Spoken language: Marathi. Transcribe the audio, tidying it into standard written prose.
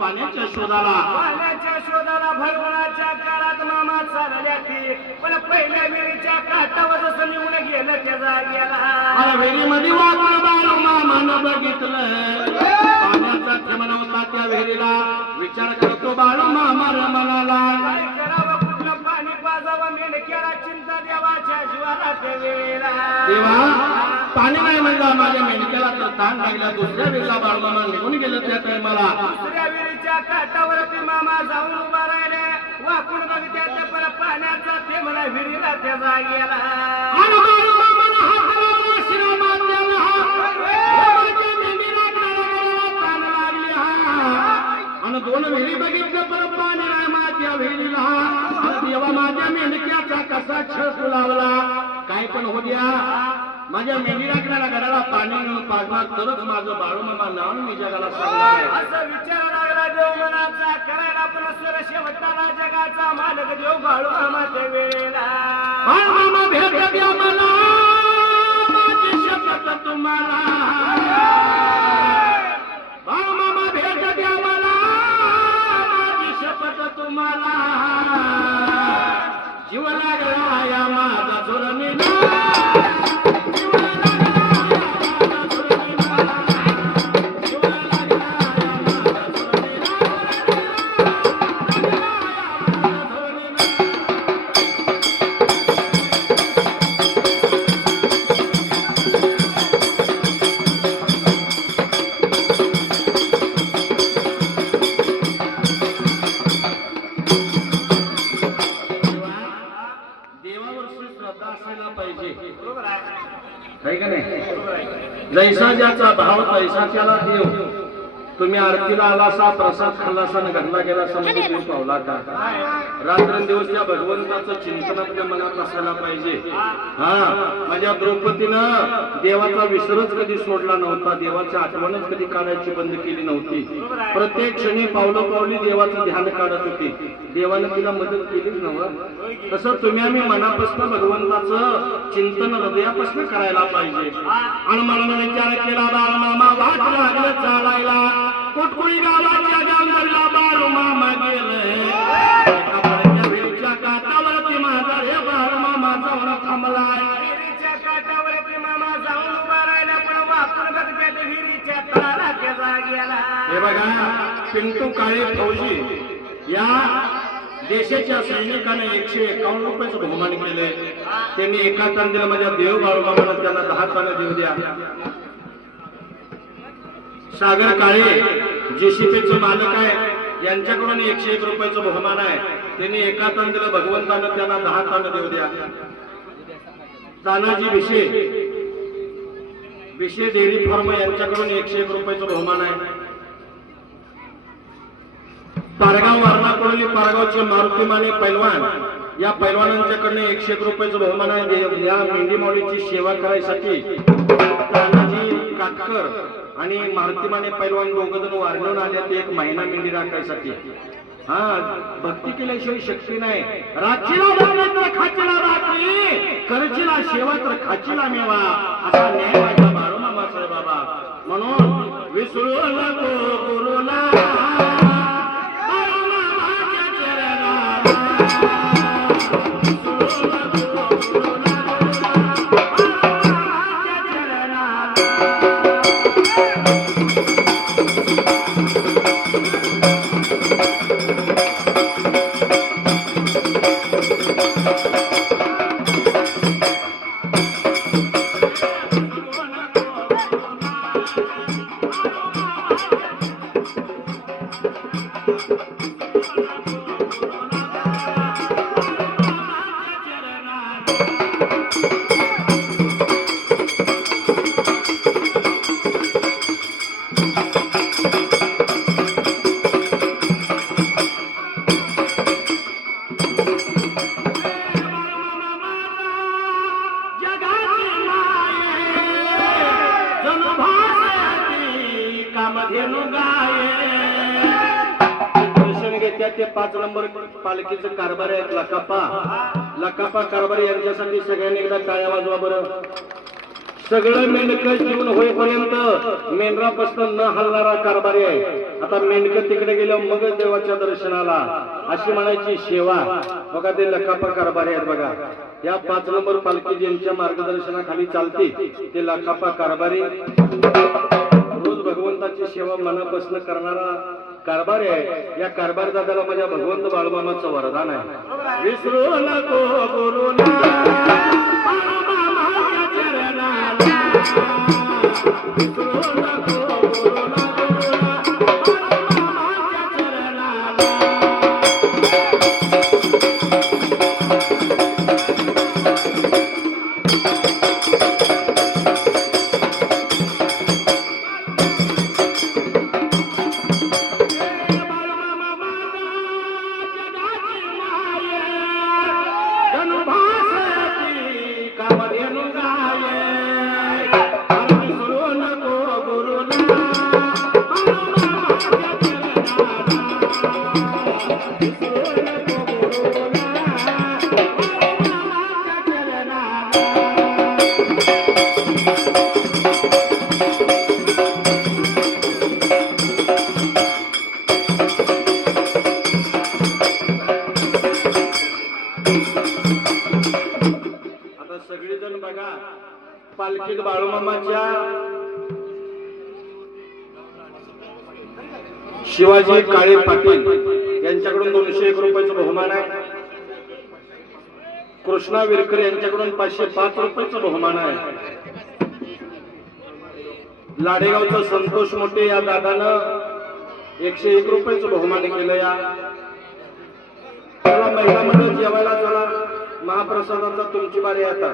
पाण्याच्या शोधाला भरवणाच्या काळात मामा चालल्या ती पण पहिल्या विहिरीच्या काठावर जसं निघून गेलं त्या जाग्याला विहिरीमध्ये वाकून बाळू मामानं बघितलं पाण्याचा थेंब नव्हता त्या विहिरीला विचार करतो बाळू मामा रमणाला काय करावं कुठलं पाणी पाजावं मेंढक्याला चिंता देवाच्या जीवाला वेळेला देवा पाणी नाही म्हणला माझ्या मेंढक्याला तर ताण लागला दुसऱ्या वेळेला बाळू मामा निघून गेलं त्या टायमाला दुसऱ्या विहिरीच्या काठावरती मामा जाऊन उभा राहिले वाकून बघितलं पण पाण्याचा थेंब नाही विहिरीला त्या जागेला आणि दोन विहिरी बघितलं पण पाणी नाही माझ्या विहिरीला देवा माझ्या मेंढक्याचा कसा छळ लावला काय पण हो द्या माझ्या मेंढीराकड्याला घराला पाणी नेऊन पाजणार तरच माझं बाळूमामा नाव मी जगाला सांगणार असं विचार लागला देव मनाचा करायला पण स्वर शेवटाला जगाचा मालक देव बाळूमामाच्या वेळेला बाळूमामा भेट द्या मला माझी शपथ तुम्हाला बाळूमामा भेट द्या मला माझी शपथ तुम्हाला जीव लागला या माझा जोरणीला जैसा ज्याचा भाव तैसा त्याला देव तुम्ही आरतीला आलासा प्रसाद खाल्लासा न घडला गेला समजून तुम्ही पावला का रात्रंदिवस त्या भगवंताचं चिंतन आपल्या मनात असायला पाहिजे हा माझ्या द्रौपदीनं देवाचा विसरच कधी सोडला नव्हता देवाची आठवणच कधी काढायची बंद केली नव्हती प्रत्येक क्षणी पावलं पावली देवाचं ध्यान काढत होती देवानं तिला मदत केलीच नव्हतं तसं तुम्ही आम्ही मनापासून भगवंताचं चिंतन हृदयापासून करायला पाहिजे आणि मला विचार केला बाळूमामा वाट लागलं चालायला कुटकुळी गावाच्या गावला बाळूमामा गेले एका बडक्या विहिरीच्या काठावरती माझा हे बाळूमामा जाऊन थांबलाय विहिरीच्या काठावरती मामा जाऊन उभा राहिला पण वाकून बघत्या विहिरीच्या तळाला त्या जागेला हे बघा पिंटू काळे फौजी या देशाच्या सैनिकाने 151 रुपयाचं बहुमान केले त्यांनी एका तांदीला माझ्या देव बाळूमामाला त्यांना 10 तानं देऊ द्या सागर काळे जेसीपीचे मालक आहे यांच्याकडून 101 रुपयाचं बहुमान आहे त्यांनी एका तांदीला भगवंतानं त्यांना 10 तानं देऊ द्या तानाजी विशे डेअरी फार्म यांच्याकडून 101 रुपयाचं बहुमान आहे पारगाव वारणाकडून पारगावचे मारुती माने पैलवान या पैलवानांच्याकडनं 101 रुपयाचं बहुमान आहे या मेंढी माऊलीची सेवा करायसाठी तानाजी काटकर आणि मारुती माने पैलवान दोघंजण वारणून आले ते 1 महिना मेंढी राखायसाठी हा भक्ती केल्याशिवाय शक्ती नाही राखीला तर खाचीला राखी करचीला सेवा तर खाचीला मेवा असा न्याय माझ्या बाळूमामाचा आहे बाबा म्हणून विसरू नको गुरुला Thank you. ते 5 नंबर पालखीचं कारभारी आहेत लकापा कारभारी यांच्यासाठी सगळ्यांनी एकदा टाळ्या वाजवा बरं. सगळं मेंढकं जीवन होईपर्यंत मेंढरापासून न हलणारा कारभारी आहे. आता मेंढकं तिकडे गेल्यावर मग देवाच्या दर्शनाला अशी म्हणायची सेवा. बघा ते लकापा कारभारी आहेत बघा. या 5 नंबर पालखी ज्यांच्या मार्गदर्शनाखाली चालते ते लकापा कारभारी रोज भगवंताची सेवा मनापासून करणारा कारभारी आहे. या कारभार दादाला माझ्या भगवंत बाळूमामाचं वरदान आहे. विसरू नको गुरुना सगळेजण बघा पालखीत बाळूमामाच्या शिवाजी काळे पाटील यांच्याकडून 201 रुपयाचं बहुमान आहे. कृष्णा विरकर यांच्याकडून 505 रुपयाचं बहुमान आहे. लाडेगावचं संतोष मोठे या दादानं 101 रुपयाचं बहुमान केलं. या महिला मंडळ जेवायला चला. महाप्रसादाचा तुमची बारी आता.